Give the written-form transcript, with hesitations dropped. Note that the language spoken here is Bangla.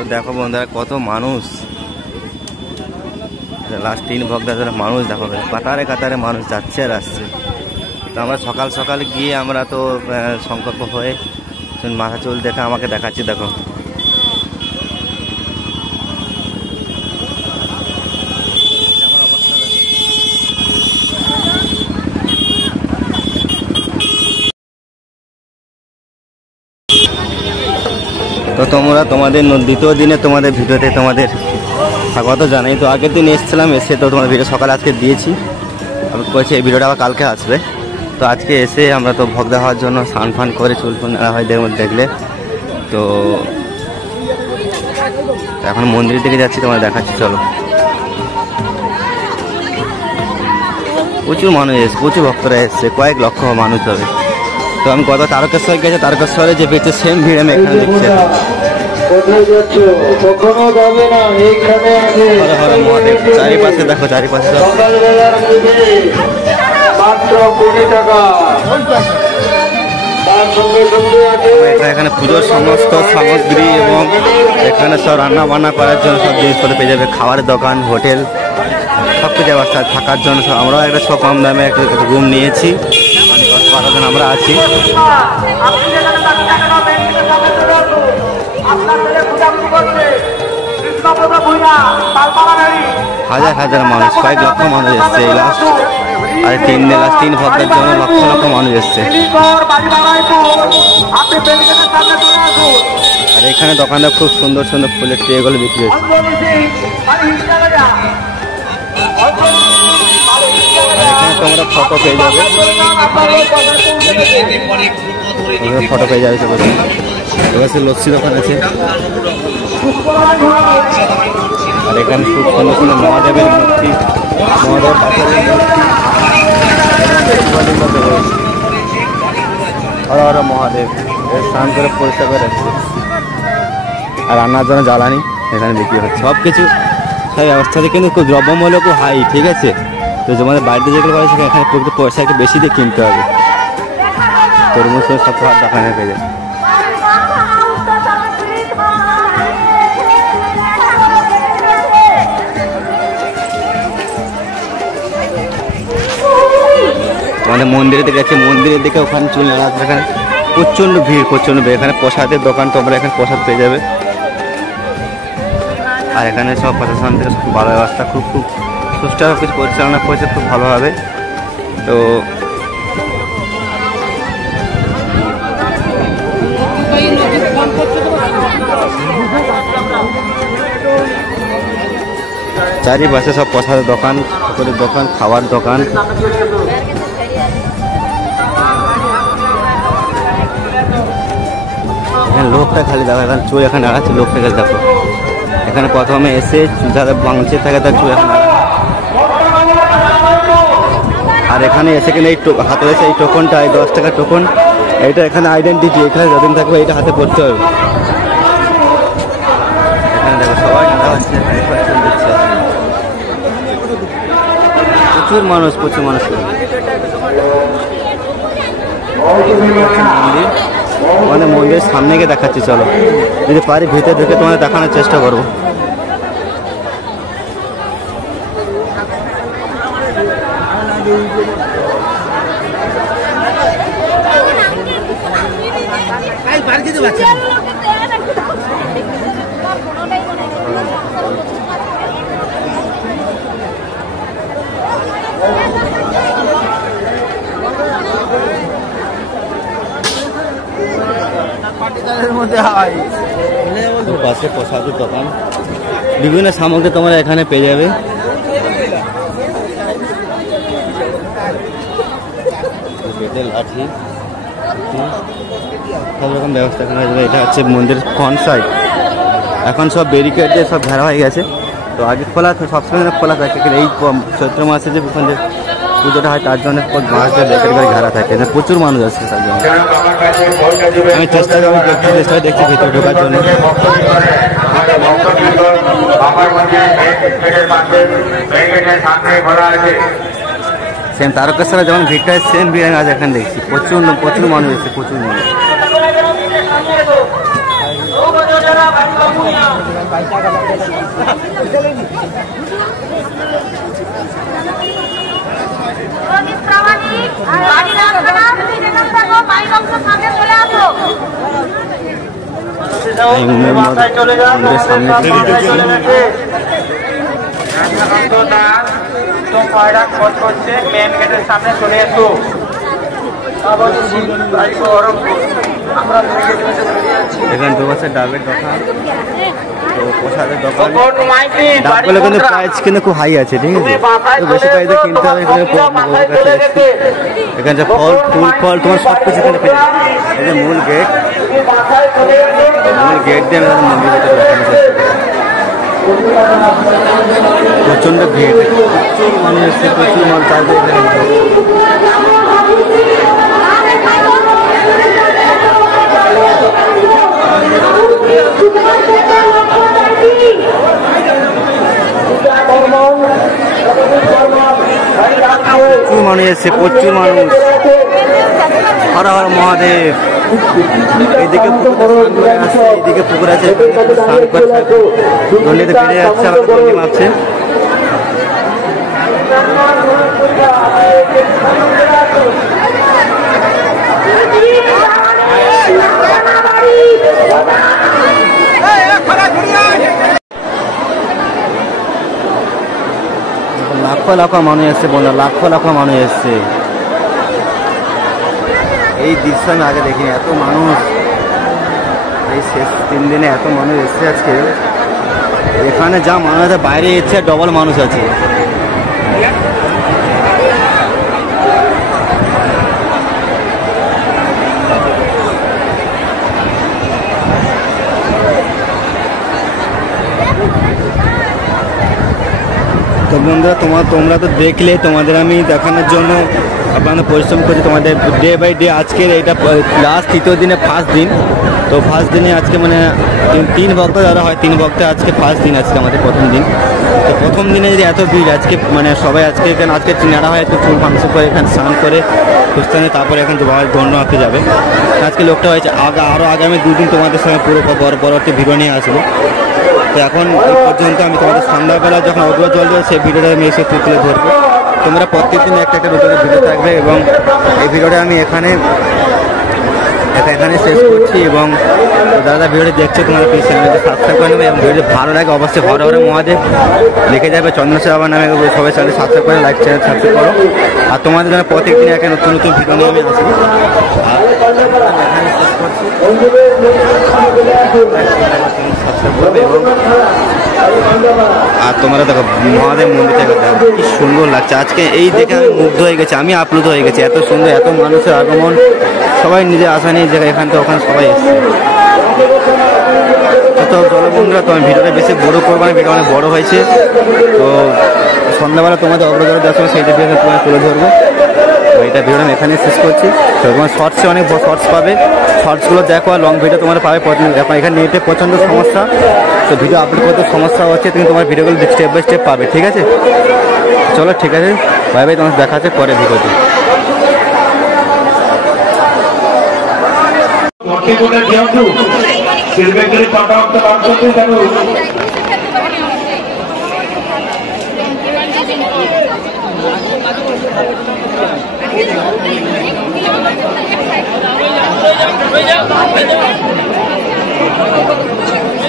তো দেখো বন্ধুরা কত মানুষ, লাস্ট 3 ভক্ত মানুষ দেখো, কাতারে কাতারে মানুষ যাচ্ছে আর আসছে। তো আমরা সকাল সকাল গিয়ে আমরা তো সংকল্প হয়ে মাথা চুল দেখে আমাকে দেখাচ্ছি দেখো। তো তোমরা তোমাদের দ্বিতীয় দিনে তোমাদের ভিডিওতে তোমাদের স্বাগত জানাই। তো আগের দিন এসেছিলাম, এসে তো তোমার ভিডিও সকালে আজকে দিয়েছি, আমি বলছি এই ভিডিওটা আবার কালকে আসবে। তো আজকে এসে আমরা তো ভোগ দেওয়ার জন্য স্নান ফান করে চুল ফুল নেওয়া হয় দেখলে। তো এখন মন্দিরের দিকে যাচ্ছি, তোমার দেখাচ্ছি চলো। প্রচুর মানুষ এসছে, প্রচুর ভক্তরা এসছে, কয়েক লক্ষ মানুষ হবে। তো আমি গত তারকেশ্বর গেছি, তারকেশ্বরে যে বেঁচে সেম ভিড় আমি এখানে দেখছি। চারিপাশে দেখো, চারিপাশে এখানে পুজোর সমস্ত সামগ্রী এবং এখানে সব রান্না বান্না করার জন্য সব জিনিসপত্র পেয়ে যাবে, খাবারের দোকান, হোটেল, সব কিছু ব্যবস্থা থাকার জন্য। আমরাও একটা সব কম দামে একটা রুম নিয়েছি, 10-12 জন আমরা আছি। হাজার হাজার মানুষ, কয়েক লক্ষ মানুষ এসছে এই লাস্ট, আর 3 দিন লাস্ট 3 ভক্তের জন্য লক্ষ লক্ষ মানুষ এসছে। আর এখানে দোকানে খুব সুন্দর সুন্দর ফুলের ট্রেগুলো বিক্রি হচ্ছে। এখানে তোমরা ফটো পেয়ে যাবে, ফটো পেয়ে যাবে। এবার লস্যি দোকান আছে, আর এখানে খুব সুন্দর সুন্দর মহাদেবের মূর্তি, মহাদেব পাথরের মূর্তি, হর মহাদেব স্নান করে পরিষ্কার করে রাখছে। আর রান্নার জন্য জ্বালানি এখানে বিক্রি হচ্ছে, সব কিছু সব ব্যবস্থা আছে, কিন্তু খুব দ্রব্যমূল্য খুব হাই, ঠিক আছে। তো তোমাদের বাড়িতে যেগুলো পাওয়া যায় এখানে প্রকৃত পয়সা একটু বেশি দিয়ে কিনতে হবে। তরমুজ সব দোকানে পেয়ে যায়। আমাদের মন্দিরের দিকে আছে, মন্দিরের দিকে ওখানে চলে আসবে, এখানে প্রচণ্ড ভিড়, প্রচণ্ড ভিড়। এখানে প্রসাদের দোকান, তোমরা এখানে প্রসাদ পেয়ে যাবে। আর এখানে সব প্রশাসন থেকে খুব ভালো ব্যবস্থা, খুব খুব সুষ্ঠুভাবে কিছু পরিচালনা করেছে খুব ভালোভাবে। তো চারিপাশে সব প্রসাদের দোকান, ঠাকুরের দোকান, খাওয়ার দোকান। এখানে লোকটা খালি দেখো, এখানে চুল এখানে আড়াচ্ছে, লোকটা খালি দেখো। এখানে প্রথমে এসে যাদের বাংলাদেশে থাকে তার চুল এখানে। আর এখানে এসে কিনা এই হাতে এসে এই টোকনটা, এই 10 টাকার টোকন, এইটা এখানে আইডেন্টিটি, এখানে যতদিন থাকবে এইটা হাতে পড়তে হবে। এখানে দেখো সবাই দিচ্ছে, প্রচুর মানুষ, প্রচুর মানুষ। মন্দির মানে মন্দিরের সামনে গিয়ে দেখাচ্ছি চলো, যদি পারি ভিতরে ঢুকে তোমাদের দেখানোর চেষ্টা করবো। পাশে প্রসাদের দোকান, বিভিন্ন সামগ্রী তোমরা এখানে পেয়ে যাবে। লাঠি, সব রকম ব্যবস্থা এখানে হয়ে যাবে। এটা হচ্ছে মন্দিরের ফ্রন্ট সাইড, এখন সব ব্যারিকেড দিয়ে সব ঘেরা হয়ে গেছে। তো আগে খোলা, সবসময় খোলা থাকে, কিন্তু এই চৈত্র মাসে যে পুজোটা হয় তার জন্য মাছ দিয়ে ব্যারিকেড করে ঘেরা থাকে, প্রচুর মানুষ আসছে তার জন্য। আমি চেষ্টা দেখছি ভিতরে ঢোকার জন্য। সেম তারকেশ্বরে যেমন ভিড়টা সেম ভিড় আমি আজ এখানে দেখছি, প্রচুর প্রচুর মানুষ এসেছে, প্রচুর মানুষ। মেন গেটের সামনে চলে এসো। এখানে দু বছর ডাবের দোকান, তো প্রসাদের দোকান, ডাবগুলো কিন্তু প্রাইস কিন্তু খুব হাই আছে, ঠিক আছে, তো বেশি প্রাইসে কিনতে হবে। এখানে যে ফল ফুল ফল তোমার সব কিছু এখানে পেয়ে যাবে। এই যে মূল গেট দিয়ে আমি মন্দির ভিতরে প্রচন্ড ভিড়, প্রচুর মানুষ এসছে, প্রচুর মানুষ চাইবে এখানে। প্রচুর মানুষ এসছে, প্রচুর মানুষ। হর হর মহাদেব। এইদিকে এইদিকে পুকুর আছে, স্নান করে দণ্ডিতে বেড়ে যাচ্ছে, আমাদের দণ্ডি মারছে। লাখো লাখো মানুষ এসছে বন্ধুরা, লাখো লাখো মানুষ এসছে। এই দৃশ্য আমি আগে দেখিনি, এত মানুষ এই শেষ 3 দিনে এত মানুষ এসছে আজকে। এখানে যা মানুষ আছে বাইরে এসছে ডবল মানুষ আছে। তো বন্ধুরা তোমরা তো দেখলে, তোমাদের আমি দেখানোর জন্য আপনারা পরিশ্রম করছি, তোমাদের ডে বাই ডে। আজকের এইটা লাস্ট 3য় দিনে ফার্স্ট দিন, তো ফার্স্ট দিনে আজকে মানে 3 ভক্ত যারা হয়, 3 ভক্তে আজকে ফার্স্ট দিন, আজকে আমাদের প্রথম দিন। তো প্রথম দিনে যদি এত ভিড় আজকে, মানে সবাই আজকে এখানে আজকে নেড়া হয়, একটু চুল ফাংশন করে এখানে স্নান করে সুস্থানে তারপরে এখন ধন্য আঁকতে যাবে। আজকে লোকটা হয়েছে আরও আগামী 2 দিন তোমাদের সঙ্গে পুরো পরবর্তী ভিডিও নিয়ে আসবো। তো এখন এই পর্যন্ত আমি তোমাদের সন্ধ্যাবেলা যখন অগ্র জল দেবো সেই ভিডিওটা আমি এসে তুলে ধরবো। তোমরা প্রত্যেকদিন একটা রুটিনের ভিডিও থাকবে, এবং এই ভিডিওটা আমি এখানে শেষ করছি। এবং দাদা ভিডিওটি দেখছো, তোমরা প্লিজ চ্যানেলটি সাবস্ক্রাইব করে নেবে, এবং ভিডিওটি ভালো লাগে অবশ্যই হর হর মহাদেব লিখে যাবে, চন্দ্রশেখর বাবা নামে সবাই চ্যানেল সাবস্ক্রাইব করে লাইক চ্যানেল সাবস্ক্রাইব করো। আর তোমাদের জন্য প্রত্যেকদিন একটা নতুন নতুন ভিডিও নিয়ে আমি আসবো। সাবস্ক্রাইব করবে, এবং আর তোমরা দেখো মহাদেব মন্দিরটা দেখো কি সুন্দর লাগছে। আজকে এই দেখে আমি মুগ্ধ হয়ে গেছি, আমি আপ্লুত হয়ে গেছি, এত সুন্দর, এত মানুষের আগমন, সবাই নিজে আসা নিয়ে জায়গায় এখান থেকে ওখানে সবাই এসছে। তো চলো বন্ধুরা, তো আমি ভিডিওটা বেশি বড় করবো না, ভিডিও অনেক বড় হয়েছে। তো সন্ধ্যাবেলা তোমাদের অগ্রগর দেখাবো, সেইটা দিয়ে তোমার তুলে ধরবো। তো এটা ভিডিও আমি এখানে শেষ করছি। তো তোমার শর্টসে অনেক শর্টস পাবে, শর্টসগুলো দেখো, আর লং ভিডিও তোমার পাবে প্রতিদিন। এখন এখানে নেটে প্রচণ্ড সমস্যা, তো ভিডিও আপলোড করতে সমস্যা হচ্ছে, তুমি তোমার ভিডিওগুলো স্টেপ বাই স্টেপ পাবে, ঠিক আছে? চলো ঠিক আছে, বাই বাই, তোমার দেখা আছে পরে ভিডিওতে। Hãy subscribe cho kênh Ghiền Mì Gõ để không bỏ lỡ